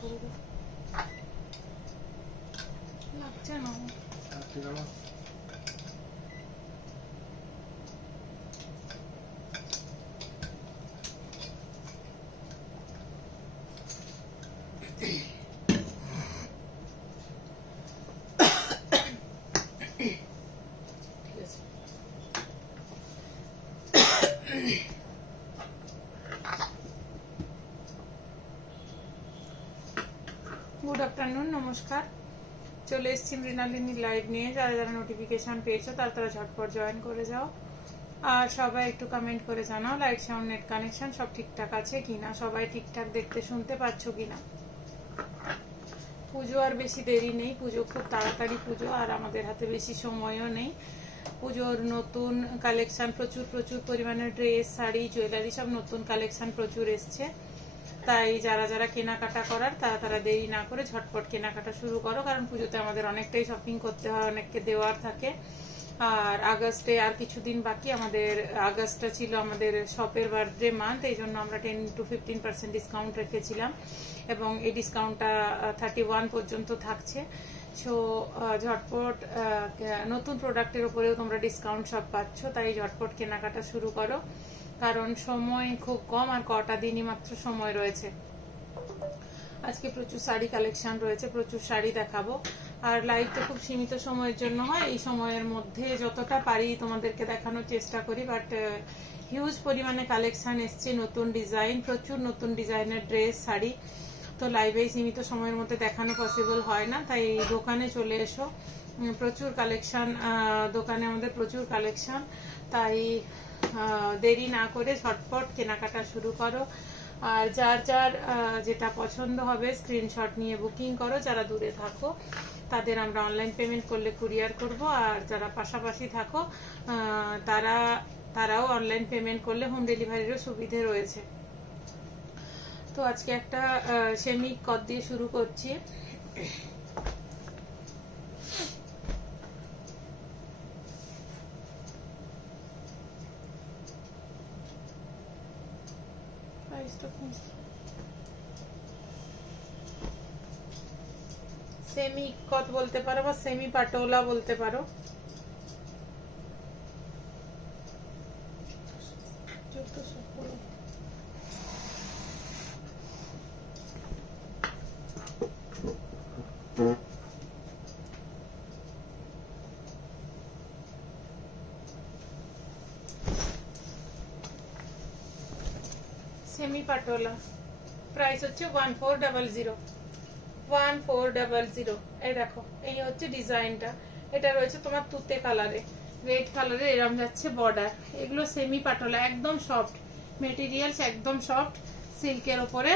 করে দাও, লাগছে না। গুড আফটারনুন, নমস্কার। চলে এসেছি মৃণালিনী লাইভ নিয়ে। যারা যারা নোটিফিকেশন পেয়েছো তারা ঝটপট জয়েন করে যাও। আর সবাই একটু কমেন্ট করে জানাও লাইট সাউন্ড নেট কানেকশন সব ঠিকঠাক আছে কিনা, সবাই ঠিকঠাক দেখতে শুনতে পাচ্ছ কিনা। পুজো আর বেশি দেরি নেই, পুজো খুব তাড়াতাড়ি পুজো, আর আমাদের হাতে বেশি সময়ও নেই। পুজোর নতুন কালেকশন প্রচুর প্রচুর পরিমাণে ড্রেস, শাড়ি, জুয়েলারি সব নতুন কালেকশন প্রচুর এসছে। তাই যারা যারা কেনাকাটা করার তারা দেরি না করে ঝটপট কেনাকাটা শুরু করো, কারণ পুজোতে আমাদের অনেকটাই শপিং করতে হয়, অনেককে দেওয়ার থাকে। আর আগস্টে আর কিছুদিন বাকি। আমাদের আগস্টটা ছিল আমাদের শপের বার্থডে মান্থ, এই জন্য আমরা 10 to 15% ডিসকাউন্ট রেখেছিলাম এবং এই ডিসকাউন্টটা 31 পর্যন্ত থাকছে। সো ঝটপট নতুন প্রোডাক্টের উপরেও তোমরা ডিসকাউন্ট সব পাচ্ছ, তাই ঝটপট কেনাকাটা শুরু করো, কারণ সময় খুব কম আর কটা দিনই মাত্র সময় রয়েছে। আজকে প্রচুর শাড়ি কালেকশন রয়েছে, প্রচুর শাড়ি দেখাবো। আর লাইভটা খুব সীমিত সময়ের জন্য হয়, এই সময়ের মধ্যে যতটা পারি তোমাদেরকে দেখানোর চেষ্টা করি। বাট হিউজ পরিমাণে কালেকশন এসছে, নতুন ডিজাইন, প্রচুর নতুন ডিজাইনের ড্রেস, শাড়ি। তো লাইভে সীমিত সময়ের মধ্যে দেখানো পসিবল হয় না, তাই দোকানে চলে এসো। প্রচুর কালেকশন দোকানে, আমাদের প্রচুর কালেকশন। তাই দেরি না করে ঝটপট কেনাকাটা শুরু করো। আর যার যার যেটা পছন্দ হবে স্ক্রিনশট নিয়ে বুকিং করো। যারা দূরে থাকো তাদের আমরা অনলাইন পেমেন্ট করলে কুরিয়ার করব, আর যারা পাশাপাশি থাকো তারাও অনলাইন পেমেন্ট করলে হোম ডেলিভারিরও সুবিধে রয়েছে। তো আজকে একটা সেমি কট দিয়ে শুরু করছি। সেমি কট বলতে পারো বা সেমি পাটোলা বলতে পারো। সেমি পাটোলা প্রাইস হচ্ছে 1400। 1400। এই দেখো, এই হচ্ছে ডিজাইনটা। এটা রয়েছে তোমার তুতে কালারে, রেড কালারে, এরকম যাচ্ছে বর্ডার। এগুলো সেমি পাটোলা, একদম সফট মেটেরিয়ালস, একদম সফট সিল্কের ওপরে।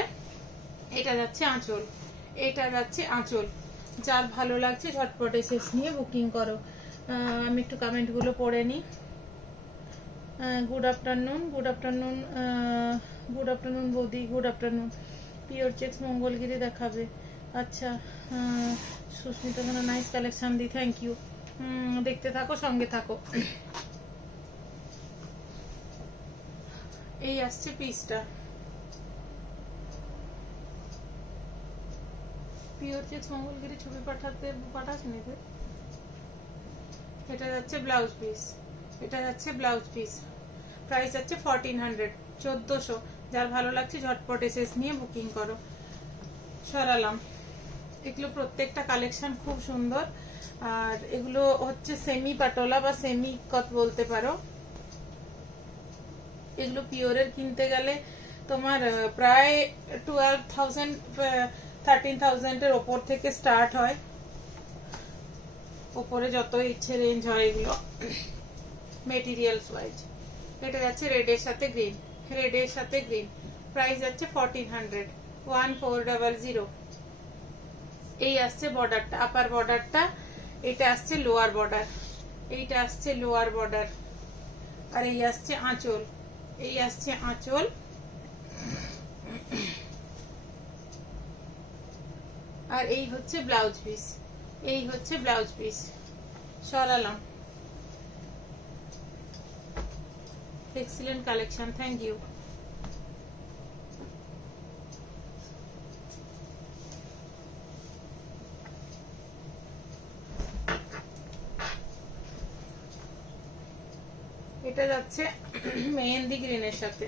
এটা যাচ্ছে আঁচল, এটা যাচ্ছে আঁচল। যার ভালো লাগছে ঝটপট শেষ নিয়ে বুকিং করো। আমি একটু কমেন্টগুলো পড়ে নিই। Good afternoon, good afternoon, good afternoon বৌদি, good afternoon. Pure checks Mangalagiri দেখাবে? আচ্ছা, সুস্মিতা মানে নাইস কালেকশন দি, থ্যাংক ইউ। দেখতে থাকো, সঙ্গে থাকো। এই আসছে পিসটা, পিওর চেক্স মঙ্গলগিরি ছবি পাঠাসনি। এটা যাচ্ছে ব্লাউজ পিস, এটা যাচ্ছে ব্লাউজ পিস। প্রাইস যাচ্ছে 1400, 1400। যার ভালো লাগছে ঝটপট এসএস নিয়ে বুকিং করো। সরালাম। এগুলো প্রত্যেকটা কালেকশন খুব সুন্দর। আর এগুলো হচ্ছে সেমি পাটোলা বা সেমি কট বলতে পারো। এগুলো পিওরের কিনতে গেলে তোমার প্রায় 12,000 13,000 এর ওপর থেকে স্টার্ট হয়। ওপরে যত ইচ্ছে রেঞ্জ হয় এগুলো মেটেরিয়ালস ওয়াইজ। এটা যাচ্ছে রেডের সাথে গ্রিন, রেডের সাথে গ্রিন। প্রাইস যাচ্ছে 1400, 1400। এই আসছে বর্ডারটা, আপার বর্ডারটা। এটা আসছে লোয়ার বর্ডার, এইটা আসছে লোয়ার বর্ডার। আর এই আসছে আঁচল, এই আসছে আঁচল। আর এই হচ্ছে ব্লাউজ পিস, এই হচ্ছে ব্লাউজ পিস। সরালাম। Excellent collection, thank you. এটা যাচ্ছে মেহেন্দি গ্রিনের সাথে,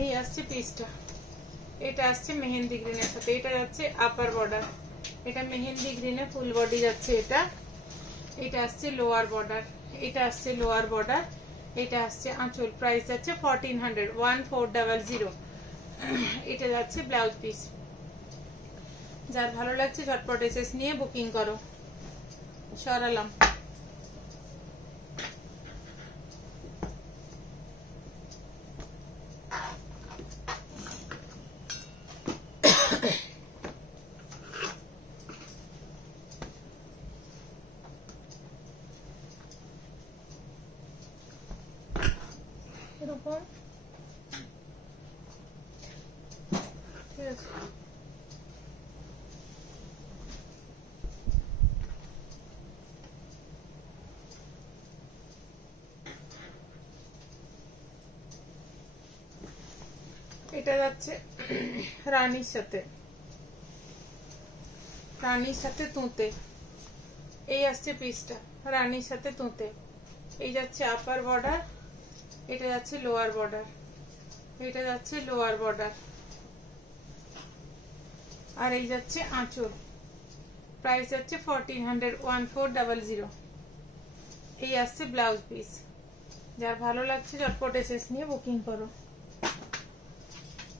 এই আসছে পিসটা, এটা আসছে মেহেন্দি গ্রিনের সাথে, এটা যাচ্ছে আপার বর্ডার, এটা মেহেন্দি গ্রিনে ফুল বডি যাচ্ছে, এটা আসছে লোয়ার বর্ডার, এটা আসছে লোয়ার বর্ডার, এটা আসছে আঁচল। প্রাইস যাচ্ছে 1400 এটা যাচ্ছে ব্লাউজ পিস। যার ভালো লাগছে ঝটপট এসএস নিয়ে বুকিং করো। সরালাম। এরকম ঠিক আছে। এটা যাচ্ছে রানীর সাথে, রানীর সাথে তুঁতে, এই আসছে পিসটা রানীর সাথে তুঁতে, এই যাচ্ছে আপার বর্ডার, এটা যাচ্ছে লোয়ার বর্ডার, এটা যাচ্ছে লোয়ার বর্ডার, আর এই যাচ্ছে আঁচল। প্রাইস যাচ্ছে 1400 এই আসছে ব্লাউজ পিস। যার ভালো লাগছে ঝটপট এসএস নিয়ে বুকিং করো।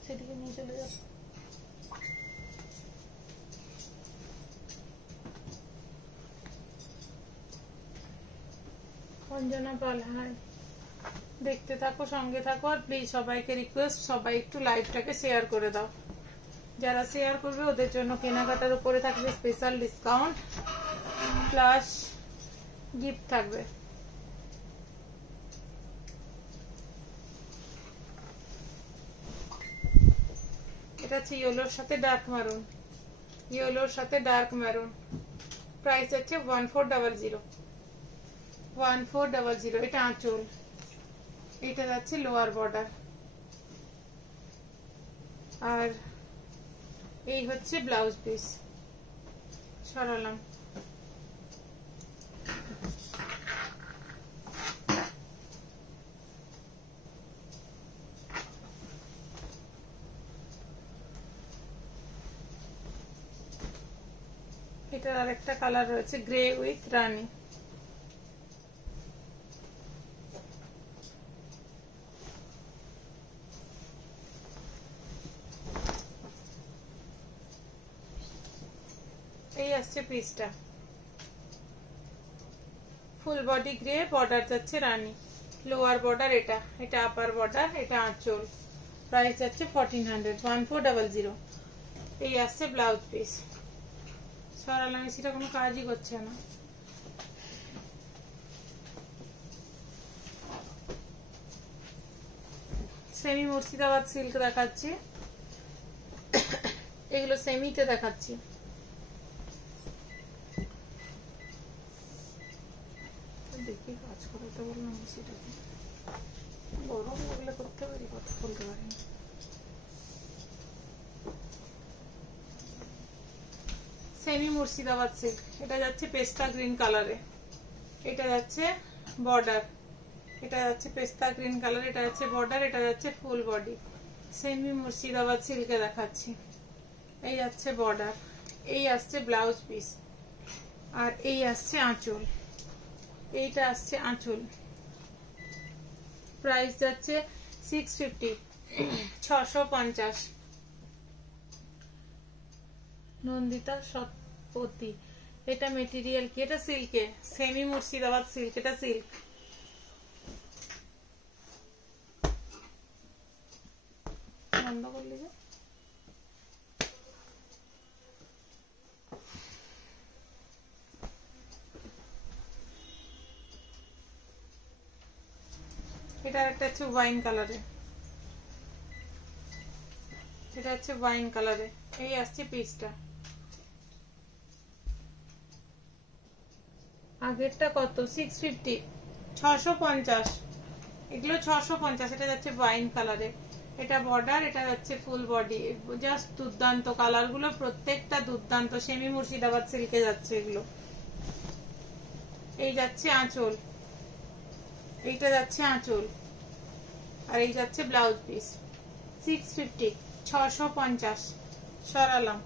সেদিকে নিয়ে চলে যাও। অঞ্জনা পাল, হাই, দেখতে থাকো, সঙ্গে থাকো, আর প্লিজ সবাইকে রিকোয়েস্ট, সবাই একটু লাইভটাকে শেয়ার করে দাও। যারা শেয়ার করবে ওদের জন্য কেনাকাটার উপরে থাকবে স্পেশাল ডিসকাউন্ট প্লাস গিফট থাকবে। এটা হচ্ছে ইয়েলোর সাথে ডার্ক মারুন, ইয়েলোর সাথে ডার্ক মারুন। প্রাইস হচ্ছে 1400 এটা আঁচল, এটা যাচ্ছে লোয়ার বর্ডার, আর এই হচ্ছে ব্লাউজ পিস। সরালাম। এটার আরেকটা কালার রয়েছে গ্রে উইথ রানী, এই আসছে পিসটা, ফুল বডি গ্রে, বর্ডার যাচ্ছে রানী, লোয়ার বর্ডার, এটা আপার বর্ডার, এটা আঁচল। প্রাইস যাচ্ছে 1400 এই আসছে ব্লাউজ পিস। সরালাম, সেটা কোনো কাজই করছে না। সেমি মুর্শিদাবাদ সিল্ক দেখাচ্ছি, এগুলো সেমিতে দেখাচ্ছি। দেখি কাজ করাতে বললাম, সেটাকে গরম লাগলে করতে পারি, কথা বলতে পারি না। সেমি মুর্শিদাবাদ সিল্ক, এটা যাচ্ছে পেস্তা গ্রিন কালারে, এটা যাচ্ছে বর্ডার, এটা যাচ্ছে পেস্তা গ্রিন কালার, এটা যাচ্ছে বর্ডার, এটা যাচ্ছে ফুল বডি। সেমি মুর্শিদাবাদ সিল্কে দেখাচ্ছি, এই যাচ্ছে বর্ডার, এই আসছে ব্লাউজ পিস, আর এই আসছে আঁচল, এইটা আসছে আঁচল। প্রাইস যাচ্ছে 650 650। নন্দিতা সৎপতি, এটা মেটেরিয়াল কি? এটা সিল্কে, সেমি মুর্শিদাবাদ সিল্ক, এটা সিল্ক। বন্ধ করলি যে, এটা একটা হচ্ছে ওয়াইন কালারে, এটা হচ্ছে ওয়াইন কালারে, এই আসছে পিসটা। আগেরটা কত? 650 650, এগুলো 650। এটা যাচ্ছে ওয়াইন কালারে, এটা বর্ডার, এটা যাচ্ছে ফুল বডি। জাস্ট দুর্দান্ত কালার গুলো, প্রত্যেকটা দুর্দান্ত। সেমি মুর্শিদাবাদ সিল্কে যাচ্ছে এগুলো। এই যাচ্ছে আঁচল, এইটা যাচ্ছে আঁচল, আর এই যাচ্ছে ব্লাউজ পিস। 650, 650। সরালাম।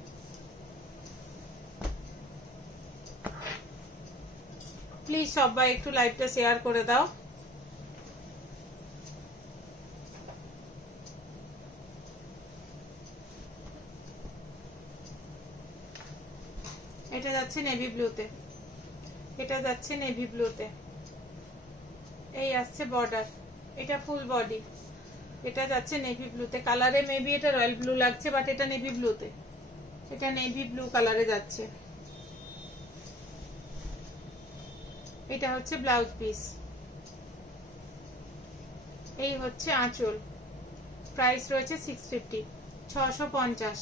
প্লিজ সবাই একটু লাইভটা শেয়ার করে দাও। এটা যাচ্ছে নেভি ব্লুতে, এটা যাচ্ছে নেভি ব্লুতে। এই আসছে বর্ডার, এটা ফুল বডি। এটা যাচ্ছে নেভি ব্লুতে। কালারে মেবি এটা রয়্যাল ব্লু লাগছে, বাট এটা নেভি ব্লুতে, এটা নেভি ব্লু কালারে যাচ্ছে। এটা হচ্ছে ব্লাউজ পিস, এই হচ্ছে আঁচল। প্রাইস রয়েছে 650, 650।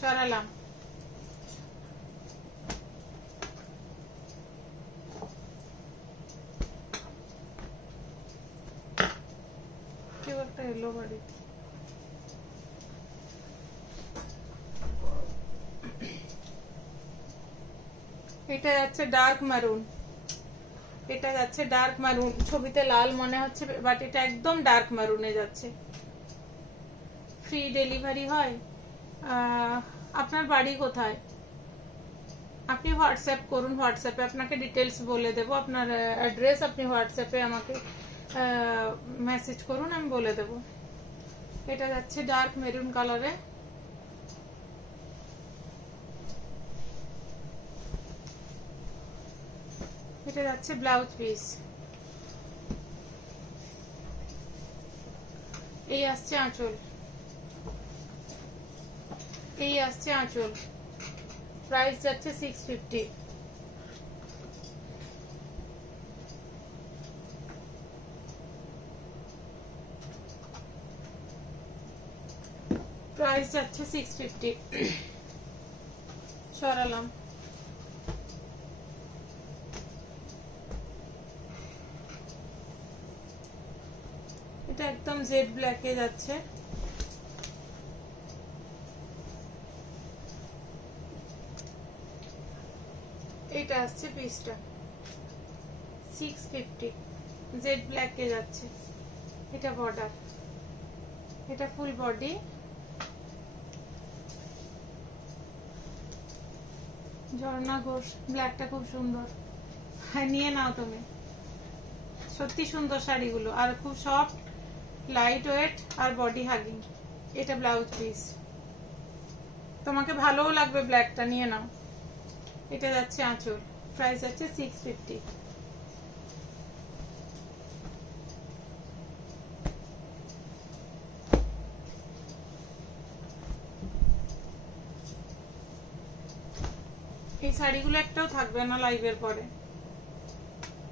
সরালাম। একটা এলো বাড়ি। এটা যাচ্ছে ডার্ক মারুন, এটা যাচ্ছে ডার্ক মারুন। ছবিতে লাল মনে হচ্ছে, বাট এটা একদম ডার্ক মারুনে যাচ্ছে। ফ্রি ডেলিভারি হয়। আপনার বাড়ি কোথায়? আপনি হোয়াটসঅ্যাপ করুন, হোয়াটসঅ্যাপে আপনাকে ডিটেলস বলে দেব। আপনার অ্যাড্রেস আপনি হোয়াটসঅ্যাপে আমাকে মেসেজ করুন, আমি বলে দেব। এটা যাচ্ছে ডার্ক মেরুন কালারে। এটা যাচ্ছে ব্লাউজ পিস। এই আসছে আঁচল, এই আসছে আঁচল। প্রাইস যাচ্ছে 650। প্রাইস যাচ্ছে 650। সরালাম। এটা একদম জেড ব্ল্যাকে যাচ্ছে। এটা আসছে পিসটা 650, জেড ব্ল্যাকে যাচ্ছে। এটা বর্ডার, এটা ফুল বডি। ঝর্ণা ঘোষ, ব্ল্যাকটা খুব সুন্দর। হ্যাঁ, নিয়ে নাও তুমি। সত্যি সুন্দর শাড়িগুলো, আর খুব সফট, লাইট ওয়েট, আর বডি হাগিং। এটা ব্লাউজ পিস, তোমাকে ভালোও লাগবে ব্ল্যাকটা, নিয়ে নাও। এটা যাচ্ছে আঁচল। প্রাইস আছে 650। এই শাড়িগুলো একটাও থাকবে না লাইভের পরে।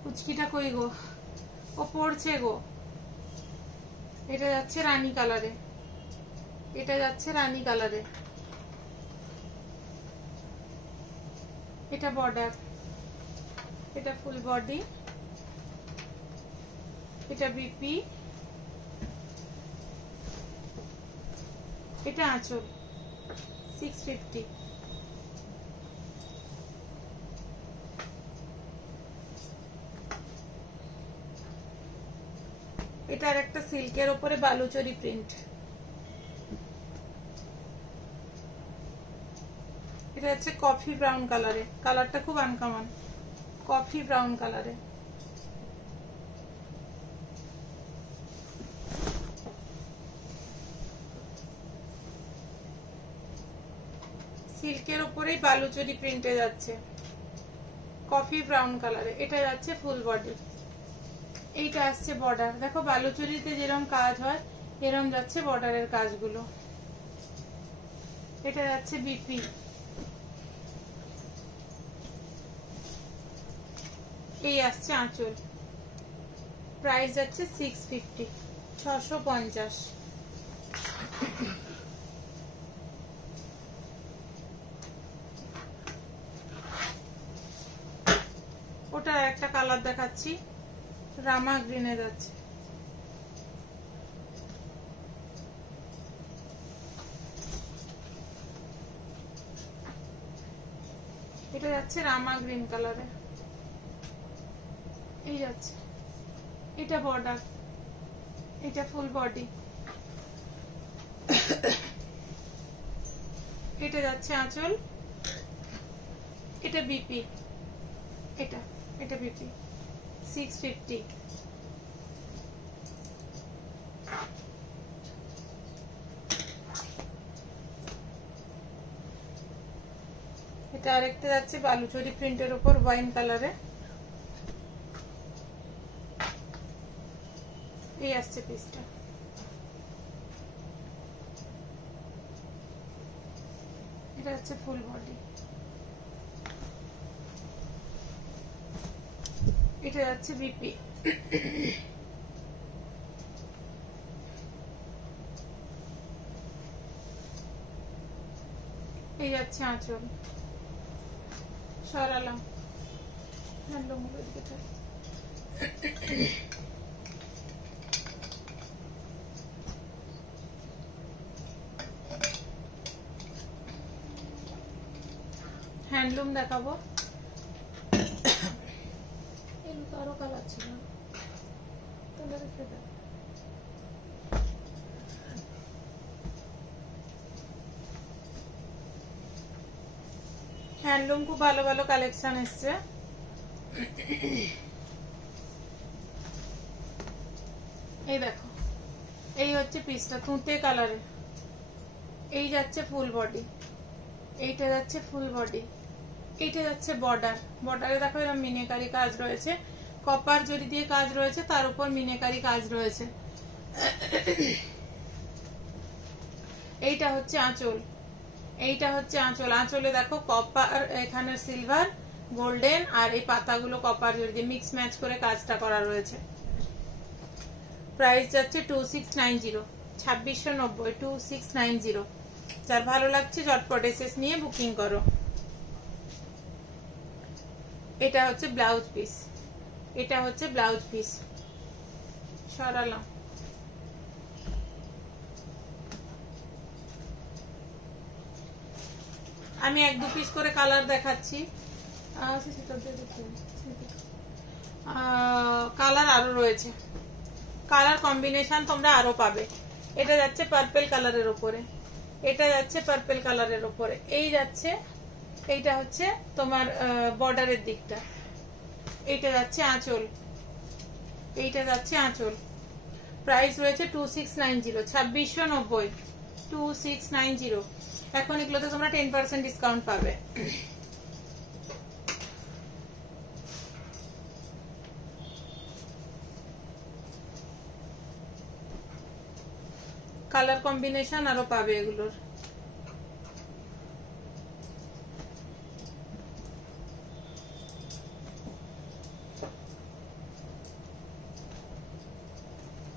কুচকিটা কই গো? ও পড়ছে গো। এটা যাচ্ছে রানী কালারে, এটা যাচ্ছে রানী কালারে। এটা বর্ডার, এটা ফুল বডি, এটা বিপি, এটা আঁচল। 650। এটা আর একটা সিল্কের উপরে বালুচরি প্রিন্ট। এটা হচ্ছে কফি ব্রাউন কালারে, কালারটা খুব আনকমন, কফি ব্রাউন কালারে। সিল্কের উপরেই বালুচরি প্রিন্টে যাচ্ছে, কফি ব্রাউন কালারে। এটা যাচ্ছে ফুল বডি। এইটা আসছে বর্ডার। দেখো বালুচরিতে যেরকম কাজ হয় এরকম যাচ্ছে বর্ডারের কাজগুলো। এটা যাচ্ছে বিপি। এই আসছে আঁচল। প্রাইস যাচ্ছে 650, 650। ওটা একটা কালার দেখাচ্ছি, রামা গ্রিনে যাচ্ছে। এটা যাচ্ছে রামা গ্রিন কালারে। এই যাচ্ছে এটা বর্ডার, এটা ফুল বডি, এটা যাচ্ছে আঁচল, এটা বিপি, এটা এটা বিপি 650। এটা আরেকটা যাচ্ছে বালুচরি প্রিন্টের উপর ওয়াইন কালারে, এই আসছে পিসটা। এটা হচ্ছে ফুল বডি, এটা যাচ্ছে বিপি, এই যাচ্ছে আঁচল। সরালাম হ্যান্ডলুম দেখাবো। আরো কালার ছিল, হ্যান্ডলুম খুব ভালো ভালো কালেকশন এসছে। এই দেখো, এই হচ্ছে পিসটা তুঁতে কালারে, এই যাচ্ছে ফুল বডি, এইটা যাচ্ছে ফুল বডি, এইটা যাচ্ছে বর্ডার। বর্ডারে দেখো এরকম মিনেকারি কাজ রয়েছে, কপার জরি দিয়ে কাজ রয়েছে, তার উপর মিনেকারি কাজ রয়েছে। এইটা হচ্ছে আঁচল, এইটা হচ্ছে আঁচল। আঁচলে দেখো কপার, এখানে সিলভার, গোল্ডেন, আর এই পাতাগুলো কপার জরি দিয়ে মিক্স ম্যাচ করে কাজটা করা রয়েছে। প্রাইস যাচ্ছে 2690, 2690, 2690। যার ভালো লাগছে ঝটপট এসএস নিয়ে বুকিং করো। এটা হচ্ছে ব্লাউজ পিস, এটা হচ্ছে ব্লাউজ পিস। সরালাম, আমি 1-2 পিস করে কালার দেখাচ্ছি। কালার আরো রয়েছে, কালার কম্বিনেশন তোমরা আরো পাবে। এটা যাচ্ছে পার্পল কালারের উপরে, এটা যাচ্ছে পার্পল কালারের উপরে, এই যাচ্ছে, এইটা হচ্ছে তোমার বর্ডারের দিকটা, এইটা যাচ্ছে আঁচল, এইটা যাচ্ছে আঁচল। প্রাইস রয়েছে 2690, 2690, 2690। এখন এগুলোতে তোমরা 10% ডিসকাউন্ট পাবে। কালার কম্বিনেশন আরো পাবে এগুলোর।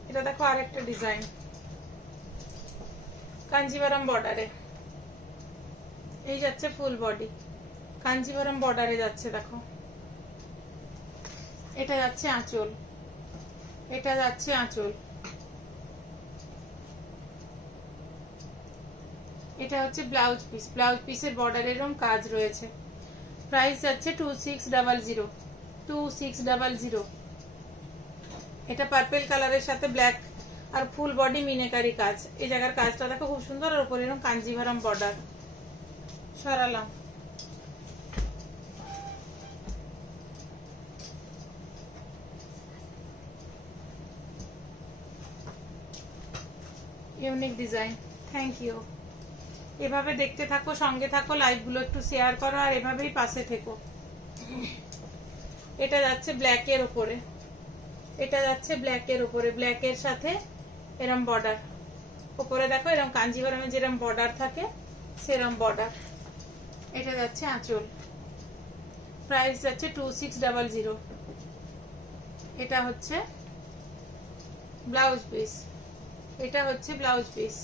এটা দেখো আরেকটা ডিজাইন, কাঞ্জিভারম বর্ডারে, এই যাচ্ছে ফুল বডি, কাঞ্জিভারম বর্ডারে যাচ্ছে দেখো। এটা যাচ্ছে আঁচল, এটা যাচ্ছে আঁচল, এটা হচ্ছে ব্লাউজ পিস। ব্লাউজ পিসের বর্ডারের এরকম কাজ রয়েছে। প্রাইস যাচ্ছে 2600, 2600। এটা পার্পল কালারের সাথে ব্ল্যাক আর ফুল বডি মিনেকারি কাজ। এই জায়গার কাজটা দেখো খুব সুন্দর, আর উপরে এরকম কাঞ্জিভারম বর্ডার। সরালাম, ইউনিক ডিজাইন। Thank you. এভাবে দেখতে থাকো, সঙ্গে থাকো, লাইভ গুলো একটু শেয়ার করো, আর এভাবেই পাশে থেকো। এটা যাচ্ছে ব্ল্যাক এর উপরে, এটা যাচ্ছে ব্ল্যাক এর উপরে, ব্ল্যাক এর সাথে এরম বর্ডার। উপরে দেখো এরকম কাঞ্জিভারমে যেরকম বর্ডার থাকে সেরকম বর্ডার। এটা যাচ্ছে আঁচল। প্রাইস যাচ্ছে 2600। এটা হচ্ছে ব্লাউজ পিস, এটা হচ্ছে ব্লাউজ পিস।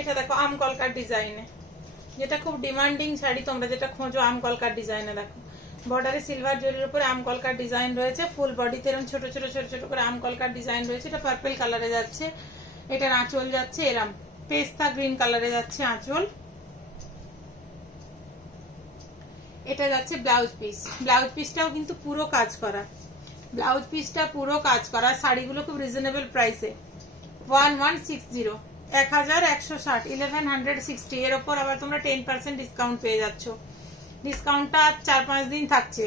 এটা দেখো আম কলকার ডিজাইনে, যেটা খুব ডিমান্ডিং শাড়ি, তোমরা যেটা খোঁজো আম কলকার ডিজাইনে। দেখো বর্ডারে সিলভার জরির উপরে আম কলকার ডিজাইন রয়েছে, ফুল বডিতে এরকম ছোট ছোট ছোট ছোট করে আম কলকার ডিজাইন রয়েছে। এটা পার্পল কালারে যাচ্ছে, এটার আঁচল যাচ্ছে এরম পেস্তা গ্রিন কালারে যাচ্ছে আঁচল। এটা যাচ্ছে ব্লাউজ পিস, ব্লাউজ পিসটাও কিন্তু পুরো কাজ করা, ব্লাউজ পিসটা পুরো কাজ করা। শাড়িগুলো খুব রিজনেবল প্রাইসে, 1160, 1160, 1160। এর ওপর আবার তোমরা 10% ডিসকাউন্ট পেয়ে যাচ্ছ। ডিসকাউন্টটা 4-5 দিন থাকছে।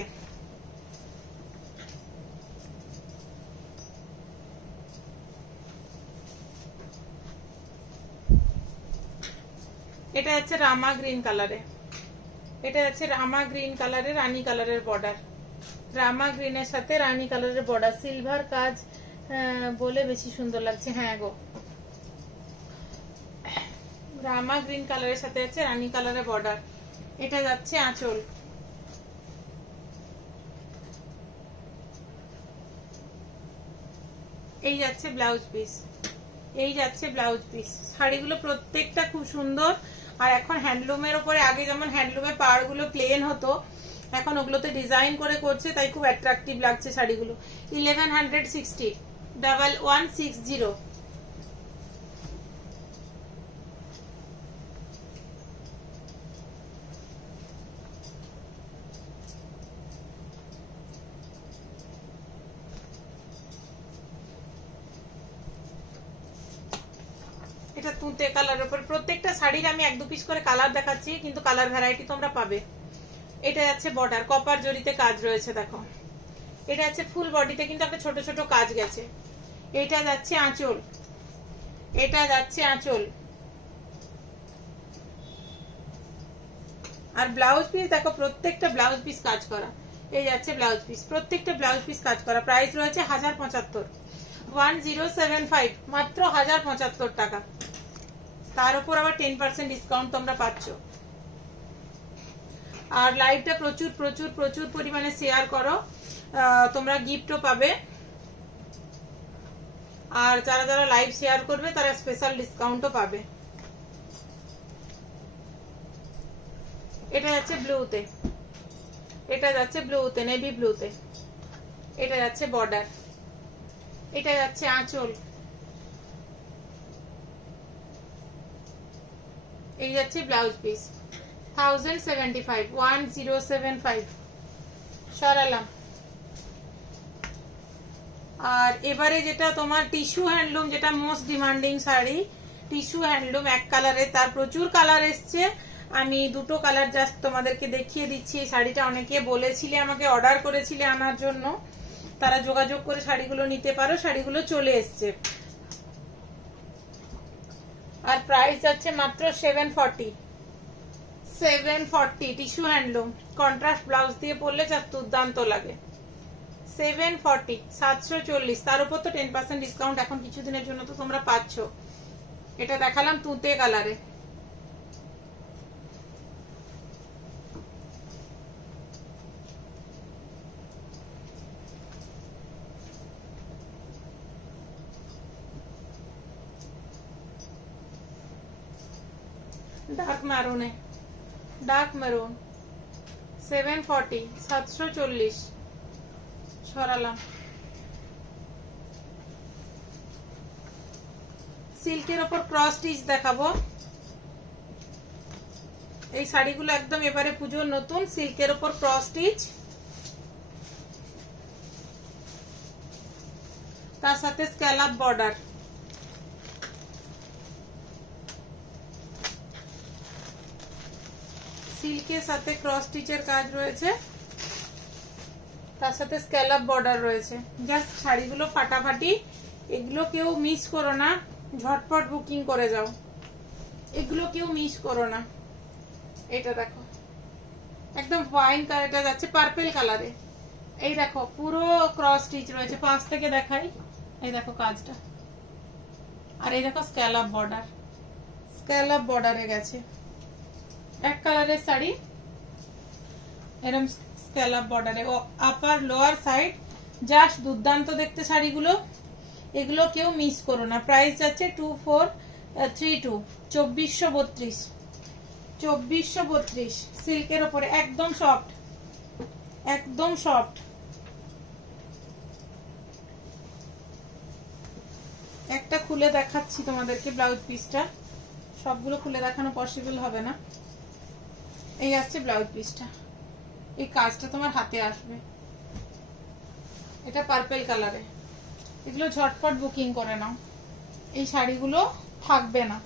এটা হচ্ছে রামা গ্রিন কালারে, এটা হচ্ছে রামা গ্রিন কালারে রানী কালারের বর্ডার, রামা গ্রিনের সাথে রানী কালারের বর্ডার, সিলভার কাজ বলে বেশি সুন্দর লাগছে। হ্যাঁ গো, রামা গ্রিন কালারের সাথে হচ্ছে রানী কালারের বর্ডার। এটা যাচ্ছে আঁচল, এই যাচ্ছে ব্লাউজ পিস, এই যাচ্ছে ব্লাউজ পিস। শাড়িগুলো প্রত্যেকটা খুব সুন্দর। আর এখন হ্যান্ডলুমের উপরে, আগে যেমন হ্যান্ডলুমের পাড় গুলো প্লেন হতো, এখন ওগুলোতে ডিজাইন করে করছে, তাই খুব অ্যাট্রাকটিভ লাগছে শাড়িগুলো। 1160, 1160। এটা তুঁতে কালারের উপর, প্রত্যেকটা শাড়ির আমি 1-2 পিস করে কালার দেখাচ্ছি, কিন্তু কালার ভ্যারাইটি তোমরা পাবে। এটা যাচ্ছে বর্ডার, কপার জরিতে কাজ রয়েছে দেখো। এটা যাচ্ছে ফুল বডিতে কিন্তু একটা ছোট ছোট কাজ গেছে। এটা যাচ্ছে আঁচল, এটা যাচ্ছে আঁচল। আর ব্লাউজ পিস দেখো, প্রত্যেকটা ব্লাউজ পিস কাজ করা। এই যাচ্ছে ব্লাউজ পিস, প্রত্যেকটা ব্লাউজ পিস কাজ করা। প্রাইস রয়েছে 1075, 1075, মাত্র 1075 টাকা। তার উপর আবার 10% ডিসকাউন্ট তোমরা পাচ্ছ। আর লাইভটা প্রচুর প্রচুর প্রচুর পরিমাণে শেয়ার করো, তোমরা গিফটও পাবে। আর যারা যারা লাইভ শেয়ার করবে তারা স্পেশাল ডিসকাউন্টও পাবে। এটা যাচ্ছে ব্লুতে, এটা যাচ্ছে ব্লুতে, নেভি ব্লুতে। এটা যাচ্ছে বর্ডার, এটা যাচ্ছে আঁচল, এই যাচ্ছে ব্লাউজ পিস। 1075, 1075 সরালাম। আর এবারে যেটা তোমার টিস্যু হ্যান্ডলুম, যেটা most demanding sari, tissue handloom এক কালারে, তার প্রচুর কালার এসছে। আমি দুটো কালার জাস্ট তোমাদেরকে দেখিয়ে দিচ্ছি। এই শাড়িটা অনেকে বলেছিলে, আমাকে অর্ডার করেছিলে আনার জন্য, তারা যোগাযোগ করে শাড়িগুলো নিতে পারো। শাড়িগুলো চলে এসছে। আর প্রাইস যাচ্ছে মাত্র 740, 740। টিস্যু হ্যান্ডলুম, কন্ট্রাস্ট ব্লাউজ দিয়ে পরলে যা দুর্দান্ত লাগে। 740, 740। তার উপর তো 10% ডিসকাউন্ট এখন কিছুদিনের জন্য তো তোমরা পাচ্ছ। এটা দেখালাম তুঁতে কালারে। ডার্ক ম্যারুনে, ডার্ক মেরুন, 740, 740 সরালাম। সিল্কের ওপর ক্রস স্টিচ দেখাবো। এই শাড়িগুলো একদম এবারে পুজোর নতুন, সিল্কের ওপর ক্রস স্টিচ, তার সাথে স্ক্যালপ বর্ডার। সিল্কের সাথে ক্রস স্টিচের কাজ রয়েছে, তার সাথে স্ক্যালপ বর্ডার রয়েছে। জাস্ট শাড়িগুলো ফাটাফাটি, এগুলো কেউ মিস করো না, ঝটপট বুকিং করে যাও, এগুলো কেউ মিস করো না। এটা দেখো একদম ওয়াইন কালার, এটা যাচ্ছে পার্পল কালারে। এই দেখো পুরো ক্রস স্টিচ রয়েছে, পাশ থেকে দেখাই। এই দেখো কাজটা, আর এই দেখো স্ক্যালপ বর্ডার, স্ক্যালপ বর্ডারে গেছে। এক কালারের শাড়ি, এরকম স্ক্যালপ বর্ডারে, ও আপার লোয়ার সাইড, জাস্ট দুর্দান্ত দেখতে শাড়িগুলো। এগুলো কেউ মিস করো না। প্রাইস যাচ্ছে 24 32 2432 2432 সিল্কের উপরে একদম সফট, একদম সফট। একটা খুলে দেখাচ্ছি তোমাদেরকে ব্লাউজ পিসটা, সবগুলো খুলে দেখানো পসিবল হবে না। এই আসছে ব্লাউজ পিসটা, এই কাজটা তোমার হাতে আসবে, এটা পার্পল কালারে। এগুলো ঝটপট বুকিং করে নাও, এই শাড়িগুলো থাকবে না।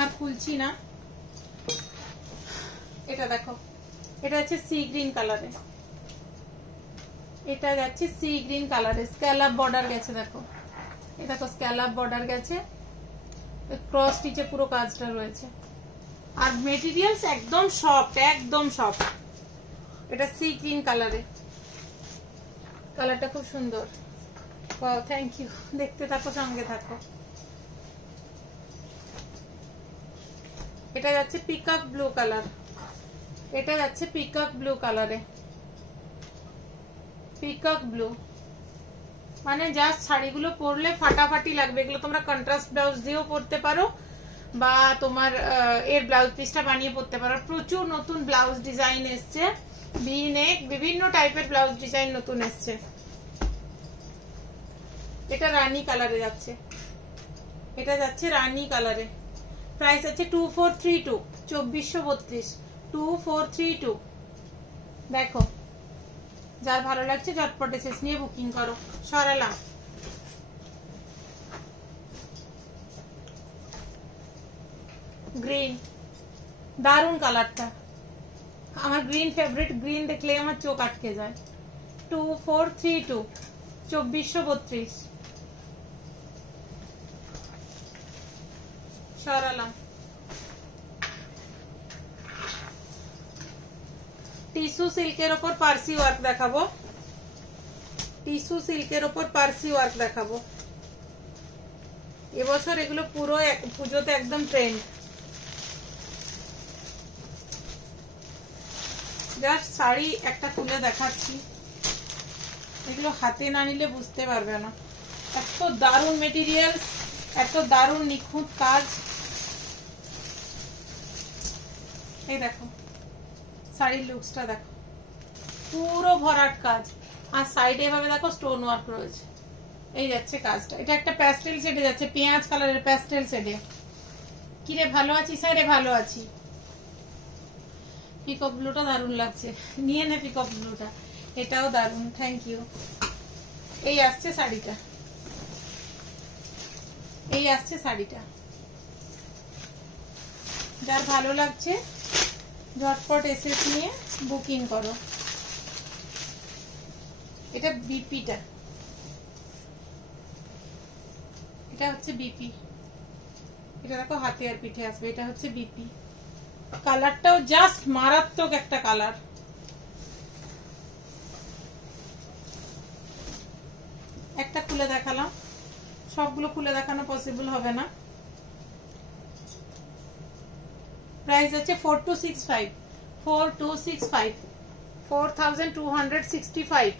আর খুলছি না। এটা দেখো, এটা হচ্ছে সি গ্রিন কালারে, এটা যাচ্ছে সি গ্রিন কালারে, স্ক্যালাপ বর্ডার গেছে। দেখো এই দেখো স্ক্যালাপ বর্ডার গেছে, ক্রস স্টিচে পুরো কাজটা রয়েছে। আর মেটেরিয়ালস একদম সফট, একদম সফট। এটা সি গ্রিন কালারে, কালারটা খুব সুন্দর। থ্যাংক ইউ, দেখতে থাকো, সঙ্গে থাকো। এটা যাচ্ছে পিকক ব্লু কালার, এটা যাচ্ছে পিকক ব্লু কালারে, পিকক ব্লু। মানে জাস্ট শাড়িগুলো পরলে ফাটাফাটি লাগবে। এগুলো তোমরা কন্ট্রাস্ট ব্লাউজ দিয়েও পরতে পারো, বা তোমার এর ব্লাউজ পিসটা বানিয়ে পরতে পারো। প্রচুর নতুন ব্লাউজ ডিজাইন এসছে, ভি নেক, বিভিন্ন টাইপের ব্লাউজ ডিজাইন নতুন এসছে। এটা রানী কালারে যাচ্ছে, এটা যাচ্ছে রানী কালারে। প্রাইস আছে 2432, 2432, 2432। দেখো, যার ভালো লাগছে ঝটপট এসএস নিয়ে বুকিং করো। সরালাম। গ্রিন, দারুন কালারটা, আমার গ্রিন ফেভারিট। গ্রিন দেখলে আমার চোখ আটকে যায়। 2432, 2432। সরালাম। টিস্যু সিল্কের ওপর পার্সি ওয়ার্ক দেখাবো, টিস্যু সিল্কের ওপর পার্সি ওয়ার্ক দেখাবো। এবছর এগুলো পুরো পুজোতে একদম ট্রেন্ড। জাস্ট শাড়ি একটা খুলে দেখাচ্ছি, এগুলো হাতে না নিলে বুঝতে পারবে না। এত দারুণ মেটেরিয়াল, এত দারুণ নিখুঁত কাজ। এই দেখো শাড়ির লুকসটা দেখো, পুরো ভরাট কাজ। আর সাইডে এভাবে দেখো স্টোন ওয়ার্ক রয়েছে। এই যাচ্ছে কাজটা। এটা একটা প্যাস্টেল শেডে যাচ্ছে, পেঁয়াজ কালারের প্যাস্টেল শেডে। কিরে ভালো আছিস? হ্যাঁ রে ভালো আছি। পিকক ব্লুটা দারুণ লাগছে, নিয়ে নে পিকক ব্লুটা, এটাও দারুণ। Thank you. এই আসছে শাড়িটা, এই আসছে শাড়িটা। যার ভালো লাগছে ঝটপট এসএস নিয়ে বুকিং করো। এটা বিপিটা, এটা হচ্ছে বিপি। এটা দেখো হাতে আর পিঠে আসবে, এটা হচ্ছে বিপি। কালারটাও জাস্ট মারাত্মক একটা কালার। একটা খুলে দেখালাম, সবগুলো খুলে দেখানো পসিবল হবে না। প্রাইস আছে 4265, 4265, 4265।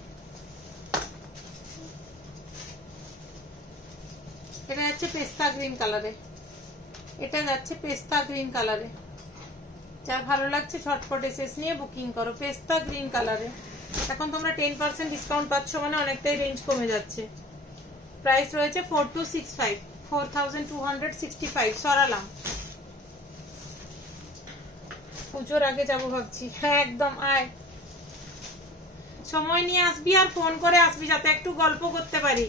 এটা যাচ্ছে পেস্তা গ্রিন কালারে, এটা যাচ্ছে পেস্তা গ্রিন কালারে। যার ভালো লাগছে ঝটপট এসএস নিয়ে বুকিং করো। পেস্তা গ্রিন কালারে এখন তোমরা 10% ডিসকাউন্ট পাচ্ছ, মানে অনেকটাই রেঞ্জ কমে যাচ্ছে। প্রাইস রয়েছে 4265, 4265। সরালাম। পুজোর আগে যাবো ভাবছি। হ্যাঁ একদম আয়, সময় নিয়ে আসবি আর ফোন করে আসবি যাতে একটু গল্প করতে পারি।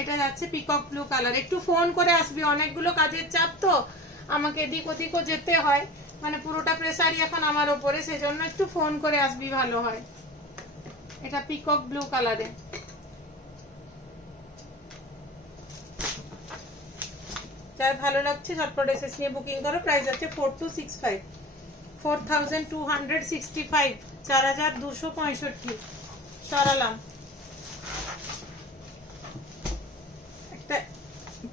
এটা যাচ্ছে পিকক ব্লু কালার। একটু ফোন করে আসবি, অনেকগুলো কাজের চাপ তো, আমাকে এদিক ওদিকও যেতে হয়, মানে পুরোটা প্রেসারই এখন আমার ওপরে, সেজন্য একটু ফোন করে আসবি ভালো হয়। এটা পিকক ব্লু কালারে। যার ভালো লাগছে ঝটপট এসএস নিয়ে বুকিং করো। প্রাইস আছে 4265, 4265, 4265। সরালাম। একটা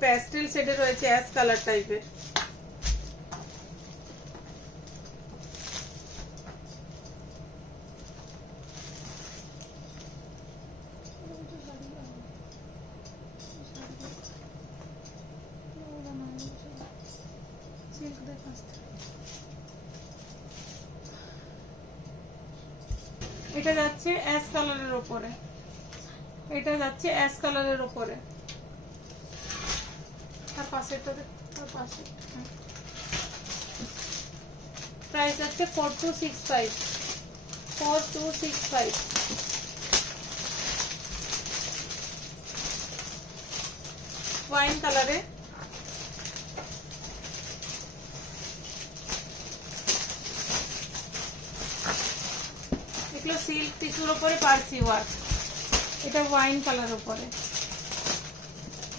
প্যাস্টেল শেডে রয়েছে অ্যাশ কালার টাইপের। এটা যাচ্ছে অ্যাশ কালারের উপরে, এটা যাচ্ছে অ্যাশ কালারের উপরে। তার পাশেটা, তার পাশে প্রাইস আছে 4265, 4265। ওয়াইন কালারে, এগুলো সিল্ক টিস্যুর উপরে পার্সি ওয়ার্ক, এটা ওয়াইন কালার উপরে।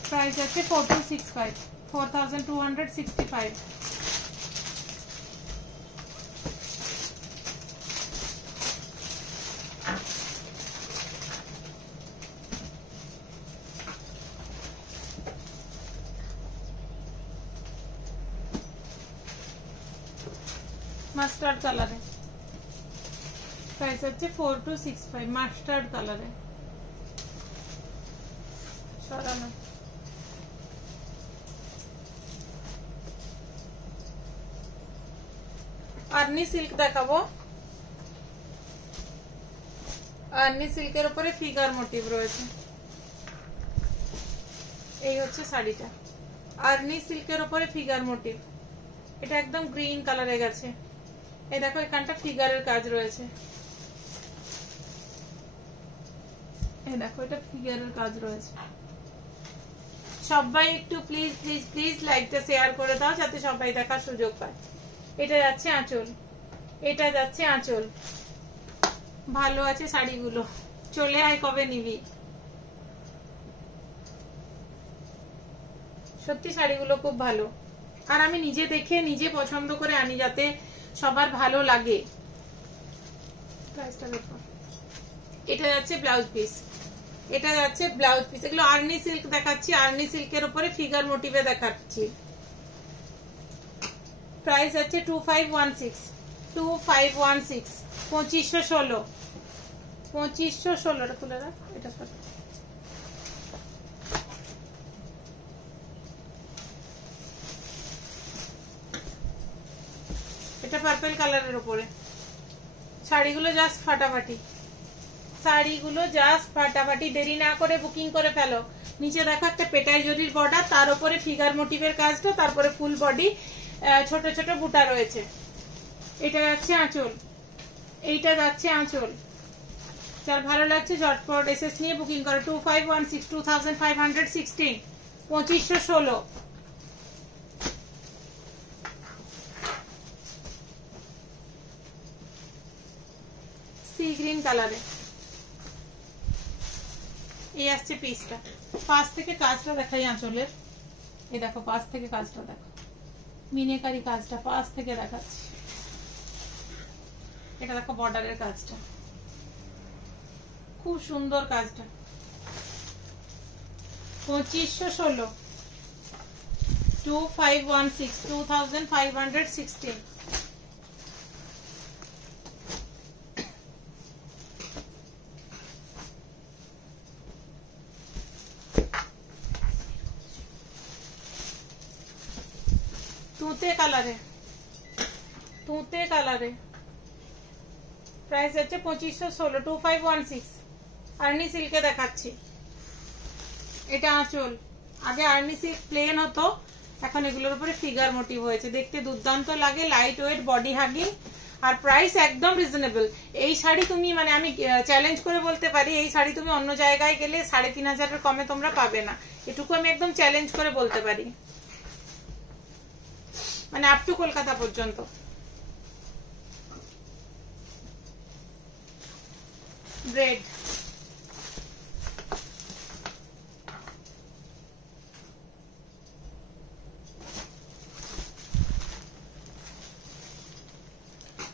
প্রাইস আছে 4265, 4265। মাস্টার্ড কালারে, প্রাইস হচ্ছে 4265, মাস্টার্ড কালারে। সরানো, আর্নি সিল্ক দেখাবো। আর্নি সিল্কের উপরে ফিগার মোটিভ রয়েছে। এই হচ্ছে শাড়িটা, আর্নি সিল্কের উপরে ফিগার মোটিভ। এটা একদম গ্রিন কালারে গেছে। এই দেখো এখানটা ফিগারের কাজ রয়েছে, এই দেখো এটা ফিগারের কাজ রয়েছে। সবাই একটু প্লিজ প্লিজ প্লিজ লাইকটা শেয়ার করে দাও যাতে সবাই দেখার সুযোগ পায়। এটা যাচ্ছে আঁচল, এটা যাচ্ছে আঁচল। ভালো আছে শাড়িগুলো, চলে আয় কবে নিবি। সত্যি শাড়িগুলো খুব ভালো, আর আমি নিজে দেখে নিজে পছন্দ করে আনি যাতে সবার ভালো লাগে। প্রাইসটা দেখো। এটা যাচ্ছে ব্লাউজ পিস, এটা যাচ্ছে ব্লাউজ পিস। এগুলো আর্নি সিল্ক দেখাচ্ছি, আর্নি সিল্কের উপরে ফিগার মোটিভে দেখাচ্ছি। প্রাইস আছে 2516, 2516, 2516, 2516। খুলে রাখ এটা। এটা পার্পল কালারের উপরে। শাড়িগুলো জাস্ট ফাটাফাটি, শাড়িগুলো জাস্ট ফাটাফাটি। দেরি না করে বুকিং করে ফেলো। নিচে দেখো একটা পেটাই জরির বর্ডার, তার উপরে ফিগার মোটিভের কাজটা, তারপরে ফুল বডি ছোট ছোট বুটা রয়েছে। এটা যাচ্ছে আঁচল, এইটা যাচ্ছে আঁচল। যার ভালো লাগছে ঝটপট এসএস নিয়ে বুকিং করো। 2516, 2516, 2516। সি গ্রিন কালারে এই আসছে পিসটা। পাশ থেকে কাজটা দেখাই আঁচলের। এই দেখো পাশ থেকে কাজটা দেখো, মিনেকারি কাজটা পাশ থেকে দেখাচ্ছি। এটা দেখো বর্ডারের কাজটা, খুব সুন্দর কাজটা। 2516, 2516, 2516। তুতে কালারে, তুতে কালারে। প্রাইস হচ্ছে 2516, 2516। আর্নি সিল্কে দেখাচ্ছি। এটা আঁচল। আগে আর্নি সিল্ক প্লেন হতো, এখন এগুলোর উপরে ফিগার মোটিভ হয়েছে। দেখতে দুর্দান্ত লাগে, লাইট ওয়েট, বডি হাগিং, আর প্রাইস একদম রিজনেবল। এই শাড়ি তুমি মানে আমি চ্যালেঞ্জ করে বলতে পারি, এই শাড়ি তুমি অন্য জায়গায় গেলে 3500-এর কমে তোমরা পাবে না। এটুকু আমি একদম চ্যালেঞ্জ করে বলতে পারি, মানে আপ টু কলকাতা পর্যন্ত। ব্রেড,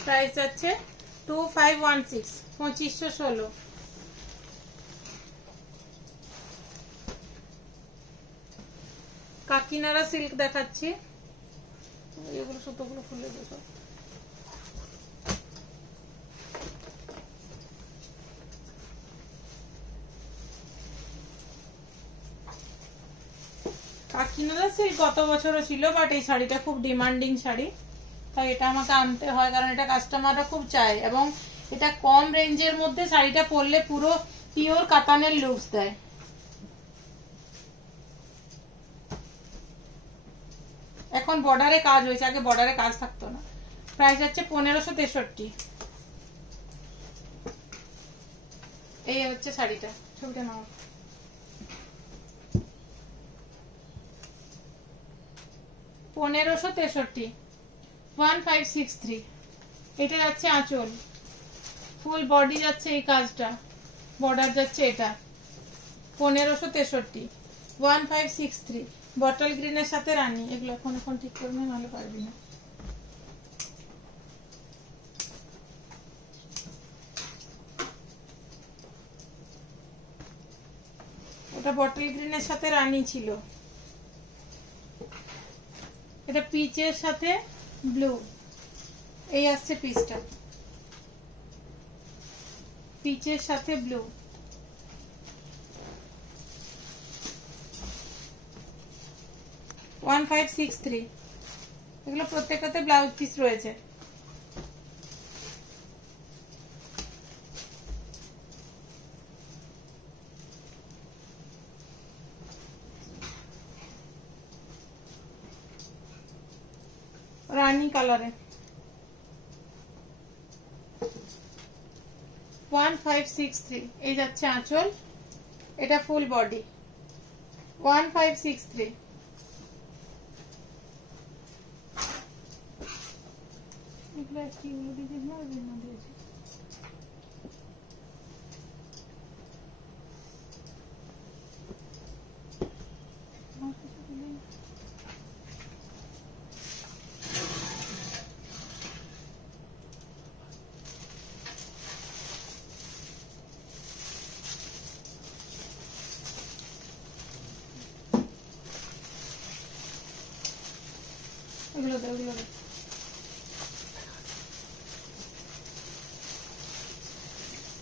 প্রাইস যাচ্ছে 2516, 2516। কাকিনারা সিল্ক দেখাচ্ছি। এগুলো সুতোগুলো খুলে দেখো। কাকিনারা সিল্ক গত বছরও ছিল, বাট এই শাড়িটা খুব ডিমান্ডিং শাড়ি, তাই এটা আমাকে আনতে হয়, কারণ এটা কাস্টমাররা খুব চায়। এবং এটা কম রেঞ্জের মধ্যে শাড়িটা পরলে পুরো পিওর কাতানের লুকস দেয়। এখন বর্ডারে কাজ হয়েছে, আগে বর্ডারে কাজ থাকতো না। প্রাইস হচ্ছে 1563। এই হচ্ছে শাড়িটা, ছবিটা নাও। 1563, 1563। এটা যাচ্ছে আঁচল, ফুল বডি যাচ্ছে এই কাজটা, বর্ডার যাচ্ছে এটা। 1563, 1563। বটল গ্রিনের সাথে রানী। এগুলো এখন ঠিক করে নে, নাহলে পারবি না। ওটা বটল গ্রিনের সাথে রানী ছিল, এটা পিচের সাথে ব্লু। এই আসছে পিচটা, পিচের সাথে ব্লু। 1563। এগুলো প্রত্যেকটাতে ব্লাউজ পিস রয়েছে। রানী কালারে 1563। এই যাচ্ছে আঁচল, এটা ফুল বডি। 1563। এগুলো কি দিয়েছিস না দিয়েছি? এগুলো দে, ওগুলো দে।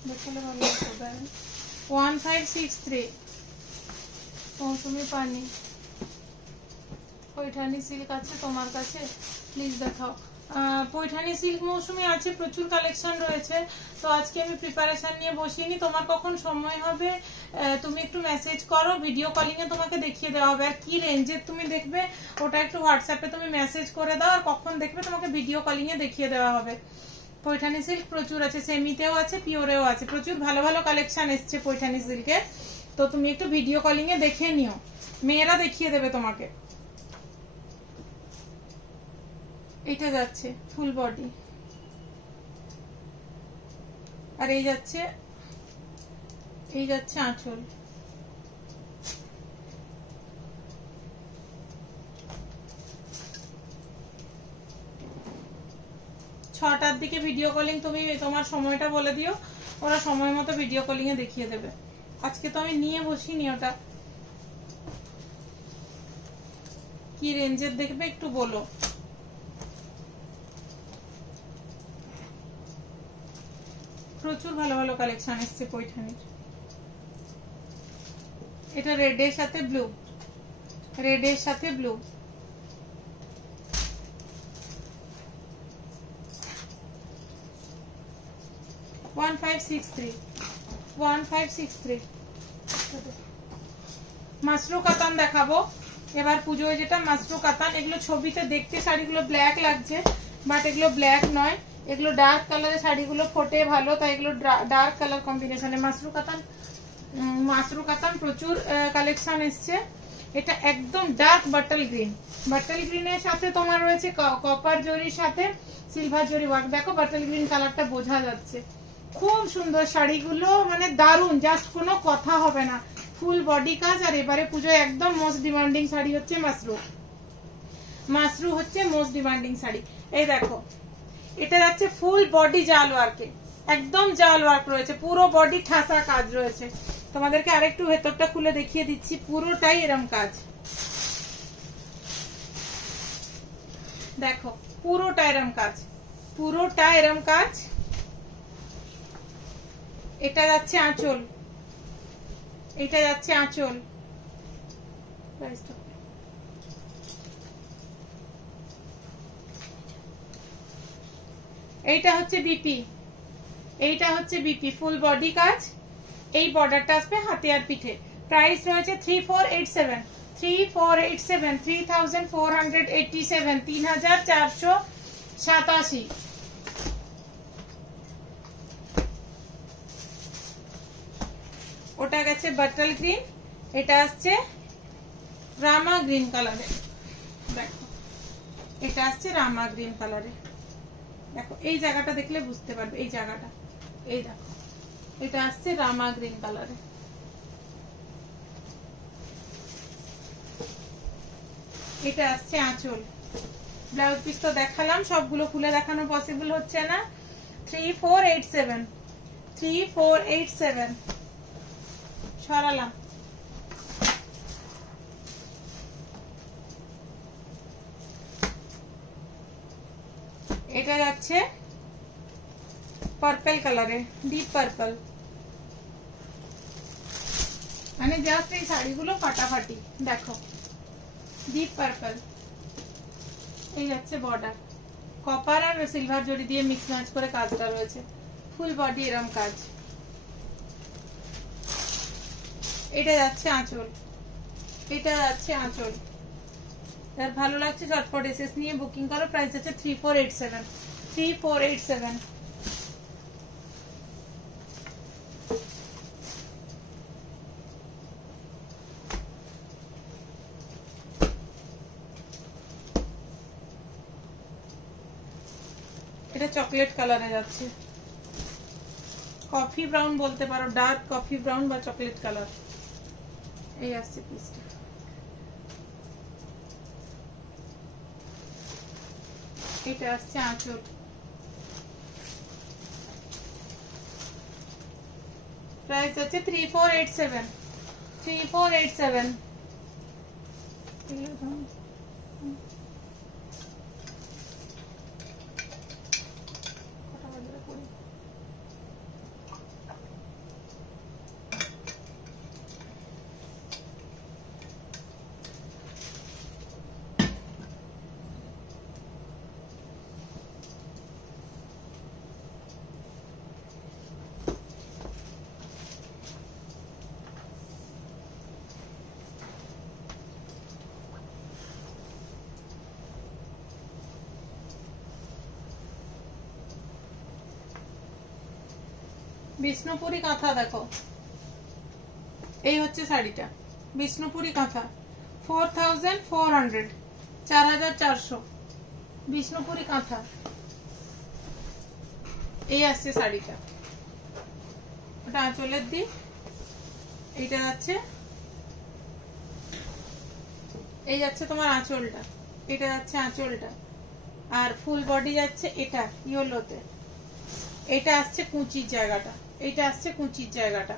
দেখলে ভালো লাগবে। 1563 মৌসুমি পানি। পৈঠানি সিল্ক আছে তোমার কাছে? প্লিজ দেখাও। পৈঠানি সিল্ক মৌসুমি আছে, প্রচুর কালেকশন রয়েছে। তো আজকে আমি প্রিপারেশন নিয়ে বসিনি, তোমার কখন সময় হবে তুমি একটু মেসেজ করো, ভিডিও কলিং এ তোমাকে দেখিয়ে দেওয়া হবে। আর কি রেঞ্জের তুমি দেখবে ওটা একটু হোয়াটসঅ্যাপে তুমি মেসেজ করে দাও, আর কখন দেখবে তোমাকে ভিডিও কলিং এ দেখিয়ে দেওয়া হবে। পৈঠানি সিল্ক প্রচুর আছে, সেমিতেও আছে, পিওরেও আছে, প্রচুর ভালো ভালো কালেকশন এসছে পৈঠানি সিল্কের। তো তুমি একটু ভিডিও কলিং এ দেখে নিও, মেয়েরা দেখিয়ে দেবে তোমাকে। এটা যাচ্ছে ফুল বডি, আর এই যাচ্ছে আঁচল। ছটার দিকে ভিডিও কলিং, তুমি তোমার সময়টা বলে দিও, ওরা সময় মতো ভিডিও কলিং এ দেখিয়ে দেবে। আজকে তো আমি নিয়ে বসিনি ওটা। কি রেঞ্জের দেখবে একটু বলো। প্রচুর ভালো ভালো কালেকশন এসছে পৈঠানির। এটা রেডের সাথে ব্লু, রেডের সাথে ব্লু। ওয়ান 1563। মাশরু কাতান দেখাবো এবার পুজোয়, যেটা মাশরু কাতান। এগুলো ছবিতে দেখতে শাড়িগুলো ব্ল্যাক লাগছে, বাট এগুলো ব্ল্যাক নয়, এগুলো ডার্ক কালারে শাড়িগুলো ফোটে ভালো, তাই এগুলো ডার্ক কালার কম্বিনেশনে মাশরু কাতান প্রচুর কালেকশন এসছে। এটা একদম ডার্ক বাটল গ্রিন, বাটল গ্রিনের সাথে তোমার রয়েছে কপার জরির সাথে সিলভার জরি ওয়ার্ক। দেখো বাটল গ্রিন কালারটা বোঝা যাচ্ছে, খুব সুন্দর শাড়িগুলো, মানে দারুন, জাস্ট কোনো কথা হবে না। ফুল বডি কাজ। আর এবারে পুজোয় একদম মোস্ট ডিমান্ডিং শাড়ি হচ্ছে মাশরু হচ্ছে মোস্ট ডিমান্ডিং শাড়ি। এই দেখো, এটা যাচ্ছে ফুল বডি জাল ওয়ার্কে, একদম জাল ওয়ার্ক রয়েছে, পুরো বডি ঠাসা কাজ রয়েছে। তোমাদেরকে আরেকটু ভেতরটা খুলে দেখিয়ে দিচ্ছি, পুরোটাই এরম কাজ। দেখো পুরোটা এরম কাজ, পুরোটা এরম কাজ। এটা যাচ্ছে আঁচল, এটা যাচ্ছে আঁচল। এইটা হচ্ছে বিপি, এইটা হচ্ছে বিপি ফুল বডি কাজ, এই বর্ডারটা আসবে হাতে আর পিঠে। প্রাইস রয়েছে 3487, 3487, 3487, 3487। ওটা গেছে বাটল গ্রিন, এটা আসছে রামা গ্রিন কালারে। দেখো এটা আসছে রামা গ্রিন কালারে। দেখো এই জায়গাটা দেখলে বুঝতে পারবে, এই জায়গাটা, এই দেখো এটা আসছে রামা গ্রিন কালারে। এটা আসছে আঁচল। ব্লাউজ পিস তো দেখালাম, সবগুলো খুলে দেখানো পসিবল হচ্ছে না। 3487, 3487 সরালাম। এটা যাচ্ছে পার্পল কালারে, ডিপ পার্পল, মানে জাস্ট এই শাড়িগুলো ফাটাফাটি। দেখো ডিপ পার্পল, এই যাচ্ছে বর্ডার, কপার আর সিলভার জড়ি দিয়ে মিক্স ম্যাচ করে কাজটা রয়েছে, ফুল বডি এরম কাজ। এটা যাচ্ছে আঁচল, এটা যাচ্ছে আঁচল। যার ভালো লাগছে ঝটপট এসএস নিয়ে বুকিং করো। প্রাইস আছে 3487, 3487। এটা চকলেট কালারে যাচ্ছে, কফি ব্রাউন বলতে পারো, ডার্ক কফি ব্রাউন বা চকলেট কালার। এই আসছে পিসটা। এটা আসছে আঁচল। প্রাইস আছে 3487, 3487। বিষ্ণুপুরি কাঁথা দেখো, এই হচ্ছে শাড়িটা বিষ্ণুপুরি কাঁথা, 4400, 4400 বিষ্ণুপুরি কাঁথা। এই আসছে শাড়িটা, ওটা আঁচলের দিক, এইটা যাচ্ছে, এই যাচ্ছে তোমার আঁচলটা, এটা যাচ্ছে আঁচলটা, আর ফুল বডি যাচ্ছে এটা ইয়েলোতে। এটা আসছে কুচির জায়গাটা, এটা আসছে কুচির জায়গাটা,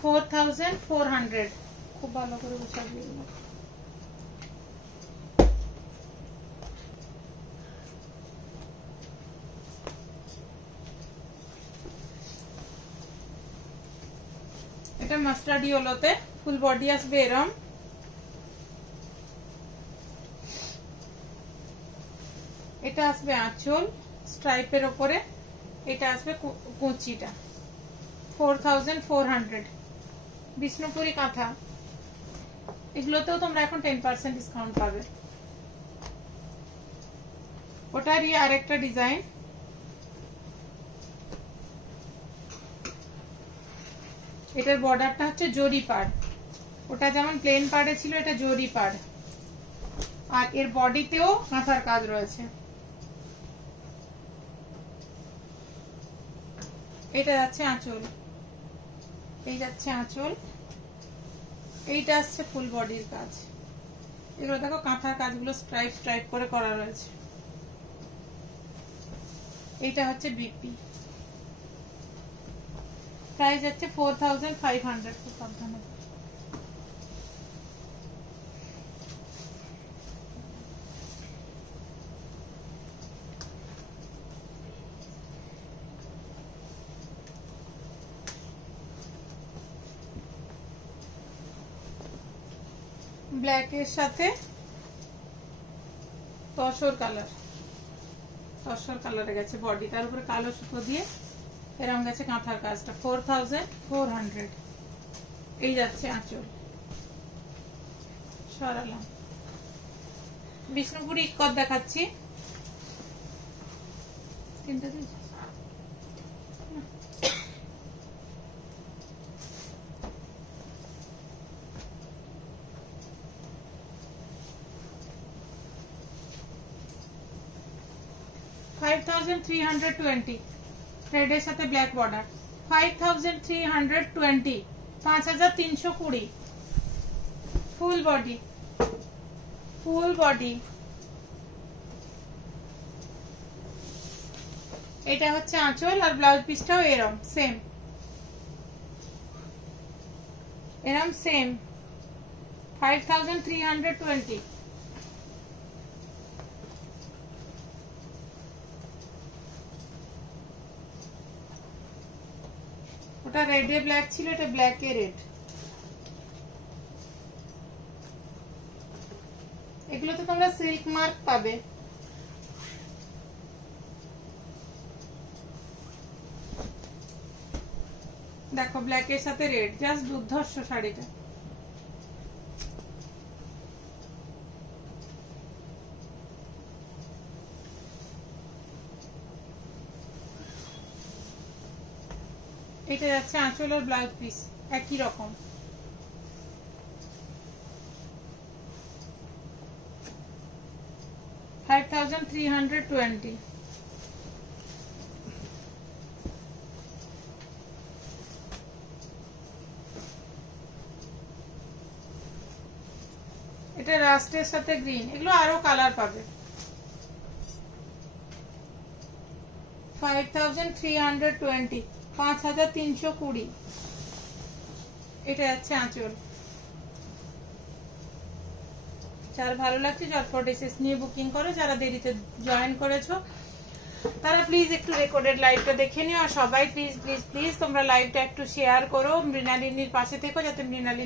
4400। খুব ভালো করে বসাবি। এটা মাস্টার্ড ইয়েলোতে, ফুল বডি আসবে এরম। এটা আসবে আঁচল স্ট্রাইপের ওপরে, এটা আসবে কুচিটা, 4400 বিষ্ণুপুরি কাঁথা। এগুলোতেও তোমরা এখন 10% ডিসকাউন্ট পাবে। ওটারই আরেকটা ডিজাইন, এটার বর্ডারটা হচ্ছে জরি পাড়, ওটা যেমন প্লেন পাড়ে ছিল, এটা জরি পাড়, আর এর বডিতেও কাঁথার কাজ রয়েছে। এটা যাচ্ছে আঁচল, এই যাচ্ছে আঁচল, এইটা আসছে ফুল বডির কাজ। এগুলো দেখো কাঁথার কাজগুলো স্ট্রাইপ স্ট্রাইপ করে করা রয়েছে। এইটা হচ্ছে বিপি, প্রাইস হচ্ছে 4500। খুব সাবধানে। ব্ল্যাকের সাথে তসর কালার, তসর কালারে গেছে বডি, তার উপরে কালো সুতো দিয়ে এরকম গেছে কাঁথার কাজটা 4400। এই যাচ্ছে আঁচল, সরালাম। বিষ্ণুপুরি ইক্কত দেখাচ্ছি, তিনটা দিয়েছি। $5320 রেডের সাথে black border. 5320, 5320 full body, full body. এটা হচ্ছে আঁচল আর ব্লাউজ পিসটাও এরম সেম, এরম সেম 5320। ওটা রেডে ব্ল্যাক ছিল, এটা ব্ল্যাকে রেড। এগুলোতে তোমরা সিল্ক মার্ক পাবে। দেখো ব্ল্যাকের সাথে রেড, জাস্ট দুর্ধর্ষ শাড়িটা। এটা যাচ্ছে আঁচল আর ব্লাউজ পিস একই রকম। $5320। এটা রাস্টের সাথে গ্রিন, এগুলো আরো কালার পাবে। 5320, 5320। এটা যাচ্ছে আঁচল। যার ভালো লাগছে ঝটপট এসএস নিয়ে বুকিং করো। যারা দেরিতে জয়েন করেছো তারা প্লিজ একটু রেকর্ডেড লাইভটা দেখে নিও। আর সবাই প্লিজ প্লিজ প্লিজ তোমরা লাইভটা একটু শেয়ার করো, মৃণালিনীর পাশে থেকো যাতে মৃণালিনী